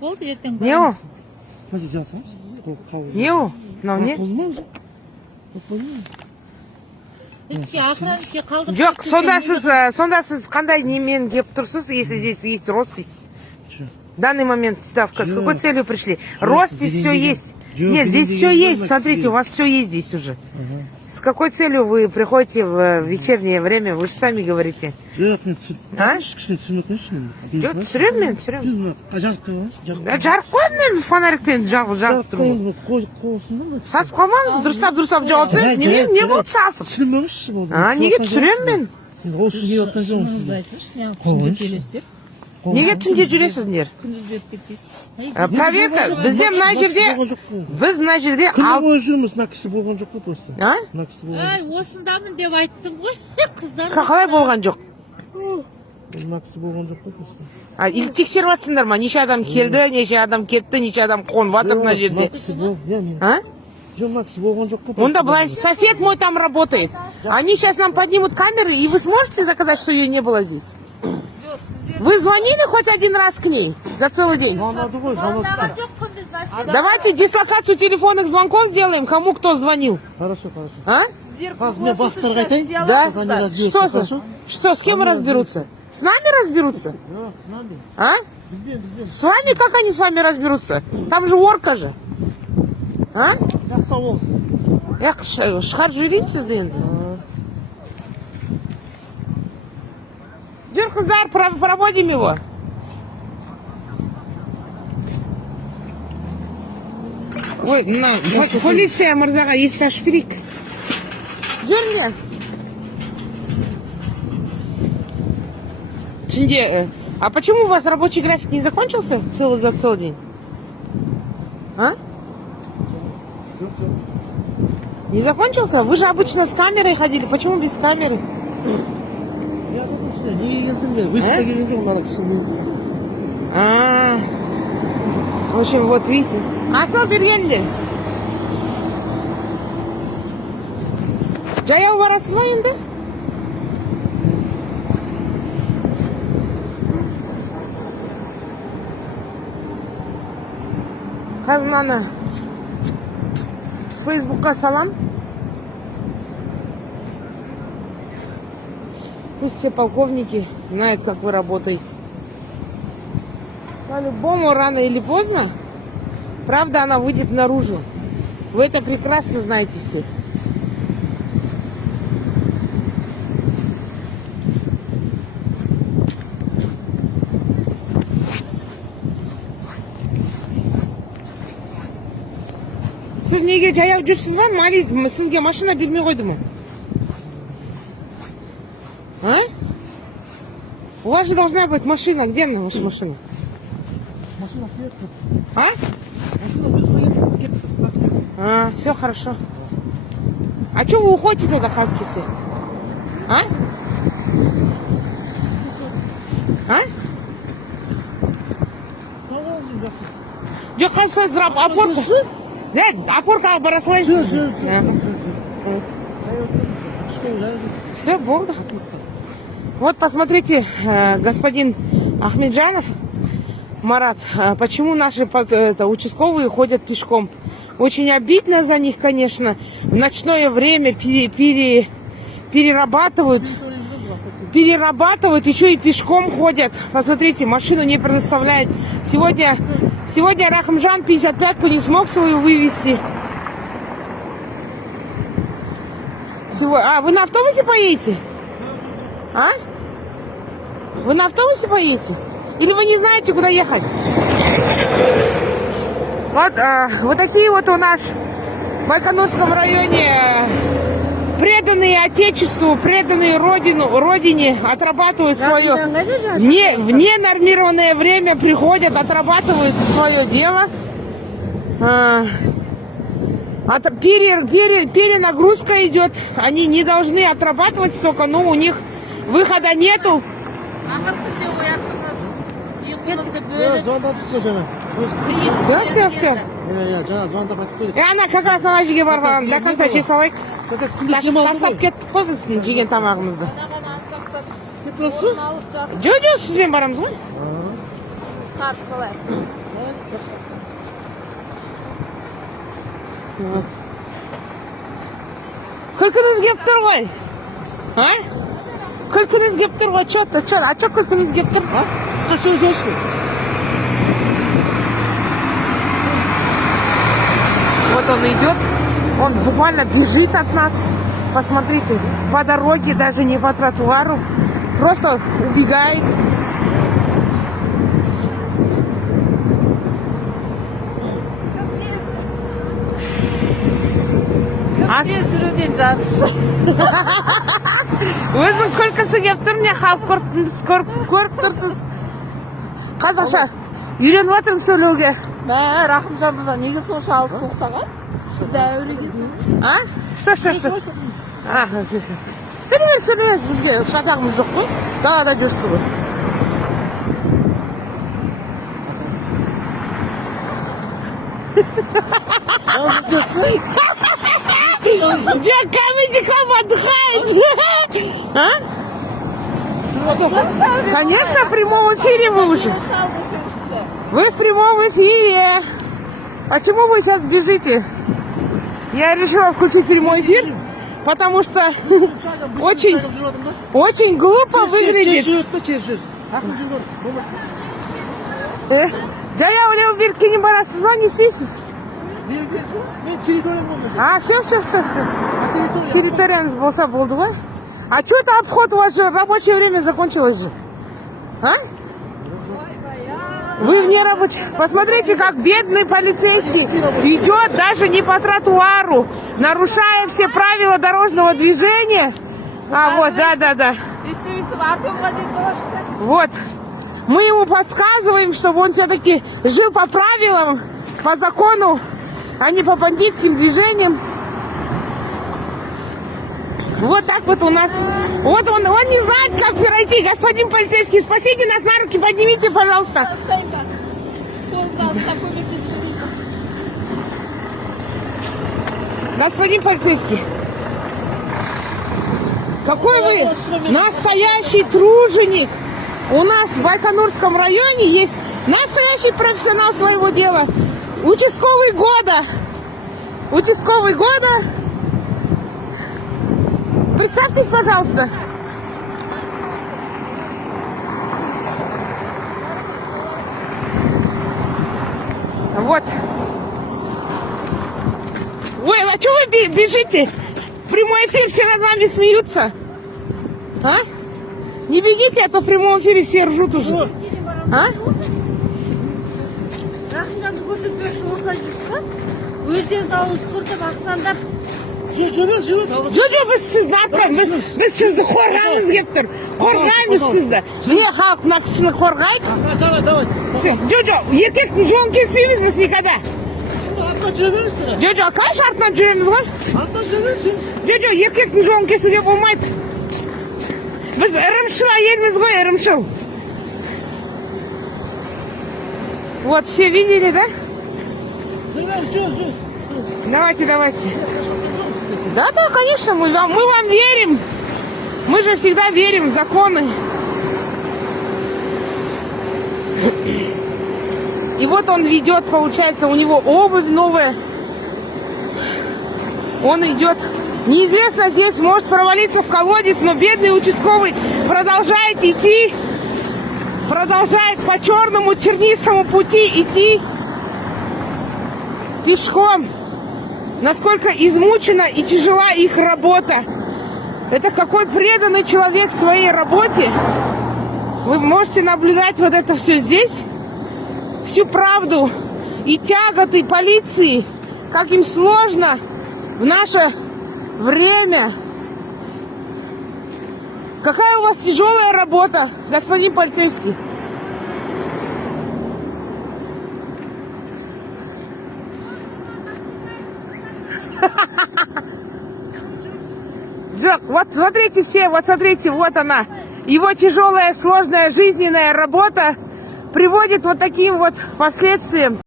Болды, ертең Не о? Hadi жазсаңыз. Не о? Мынау не? Бізге охранникке қалдырып Жоқ, сонда сіз қандай немен келіп тұрсыз, если здесь есть роспись? В данный момент ставка. С какой целью пришли? Роспись все есть. Нет, здесь все есть. Смотрите, у вас все есть здесь уже. С какой целью вы приходите в вечернее время? Вы же сами говорите. А? Жоқ, түсіремін мен. Жарық қойдым, фонарикпен жағып тұрмын. Сасып қалмаңыз, дұрыстап жауап беріңіз. Не болды сасып? түсінбеңізші болды. Неге түсіремін мен? Осы не айтқан жоқсыз. Шыныңызды айтыңызшы, неғып күнде келесіздер? Неге түнде жүресіздер? Күндіз беріп кетпейсіз. Проверка, бізде мына жерде, біз мына жерде Күні бойы жүрміз, мына кісі болған жоқ қой просто. А? Мына кісі болған. Ай, осындамын деп айттым ғой. Қыздар. Қалай болған жоқ? Мына кісі болған жоқ қой просто. Тексеріп жатсыңдар ма? Неше адам келді, неше адам кетті, неше адам қонып жатыр мына жерде. А? Жоқ, мына кісі болған жоқ қой. Онда былай, сосед мой там работает. Они сейчас нам поднимут камеры, и вы сможете доказать, что ее не было здесь? Вы звонили хоть один раз к ней за целый день? Давайте дислокацию телефонных звонков сделаем, кому кто звонил. Хорошо, хорошо. А? Мне бастарға айтайын? Да? Что, с кем разберутся? С нами разберутся? А? С вами? Как они с вами разберутся? Там же орка же. А? Шығарып жіберейін сізді енді. Жүр, қыздар, проводим его. Ой, полиция мырзаға есік ашып берейік. Жүріңдер. Түнде. А почему у вас рабочий график не закончился за целый день? А? Не закончился? Вы же обычно с камерой ходили. Почему без камеры? В общем, вот видите. Асыл бергенде. Жаяу барасыз ба енді? Қазір мынаны Фейсбукқа салам. Пусть все полковники знают, как вы работаете. По-любому, рано или поздно, правда, она выйдет наружу. Вы это прекрасно знаете все. Siz неге жаяу жүрсіз ба? Сізге машина бермей қойды ма? А? У вас же должна быть машина. Где она, ваша машина? Машина А? Все хорошо. А что вы уходите тогда, хаскисы? А? А? Жоқ, қасыңыз опорка. Да, опорка барасылайсыз. Все, болды. Вот посмотрите, господин Ахмеджанов, Марат, почему наши участковые ходят пешком. Очень обидно за них, конечно. В ночное время перерабатывают, еще и пешком ходят. Посмотрите, машину не предоставляет. Сегодня Рахымжан 55-ку не смог свою вывести. Вы на автобусе поедете? А? Вы на автобусе поедете? Или вы не знаете, куда ехать? Вот такие вот у нас в Байконурском районе преданные Отечеству, преданные Родине, отрабатывают свое... В ненормированное время приходят, отрабатывают свое дело. Перенагрузка идет. Они не должны отрабатывать столько, но у них выхода нету. Все. И она как раз ана жерге барған, до конца жей салайық. Тастап кеттік қой біз жеген тамағымызды. Жоқ, сізбен барамыз ғой. шығарып салайық. Күлкіңіз кеп тұр ғой. А? Күлкіңіз кеп тұр ғой. Чё? А чё күлкіңіз кеп тұр? А? Вот он идет. Он буквально бежит от нас. Посмотрите, по дороге, даже не по тротуару. Просто убегает. Тез жүруден жарысы. Өзінің күлкісі кеп тұр, міне халық көріп тұрсыз. Қазақша үйреніп отырмын сөйлеуге. Мә, Рахымжан мырза, неге сонша алыс тоқтаған? Сіз де әуреге. А? Что? Сөйлеңіз, бізге шатағымыз жоқ қой. Далада жүрсіз ғой. Камеди Клаб отдыхает. А? Конечно, в прямом эфире вы уже. Вы в прямом эфире. Почему вы сейчас бежите? Я решила включить прямой эфир, потому что очень глупо выглядит. Жаяу өлеу беркенен барасыз ба, не істейсіз? А, все. Территорияңыз болса болды ғой. А что это обход, у вас же рабочее время закончилось же? А? Вы вне рабочего. Посмотрите, как бедный полицейский идет даже не по тротуару, нарушая все правила дорожного движения. А вот, да. Вот. Мы ему подсказываем, чтобы он все-таки жил по правилам, по закону, а не по бандитским движениям. Вот так вот у нас. Вот он не знает, как пройти. Господин полицейский, спасите нас на руки, поднимите, пожалуйста. Господин полицейский, какой вы настоящий труженик. У нас в Байконурском районе есть настоящий профессионал своего дела. Участковый года. Представьтесь, пожалуйста. Вот. Ой, а что вы бежите? В прямой эфир все над вами смеются. А? Не бегите, а то в прямом эфире все ржут уже. А? Рахымжанды көрсетпекші осылай жүрсіз ба? Өздеріңіз ауыз құртып ақсаңдар. Жүрет. Біз сізді біз сізді қорғаймыз кеп тұр. Қорғаймыз сізді. Міне халық мына кісіні қорғайды. Давай. Еркектің жолын кеспейміз біз никогда. Қай шартынан жүреміз ғой? Еркектің жолын кесуге болмайды. Біз ырымшыл әйелміз ғой, ырымшыл. Вот, все видели, да? Давайте. Да, конечно, мы вам верим. Мы же всегда верим в законы. И вот он ведет, получается, у него обувь новая. Он идет. Неизвестно, здесь может провалиться в колодец, но бедный участковый продолжает идти. Продолжает по черному тернистому пути идти пешком. Насколько измучена и тяжела их работа. Это какой преданный человек своей работе. Вы можете наблюдать вот это все здесь. Всю правду и тяготы полиции. Как им сложно в наше время. Какая у вас тяжелая работа, господин полицейский. Джок, вот смотрите все, вот смотрите, вот она. Его тяжелая, сложная жизненная работа приводит вот таким вот последствиям.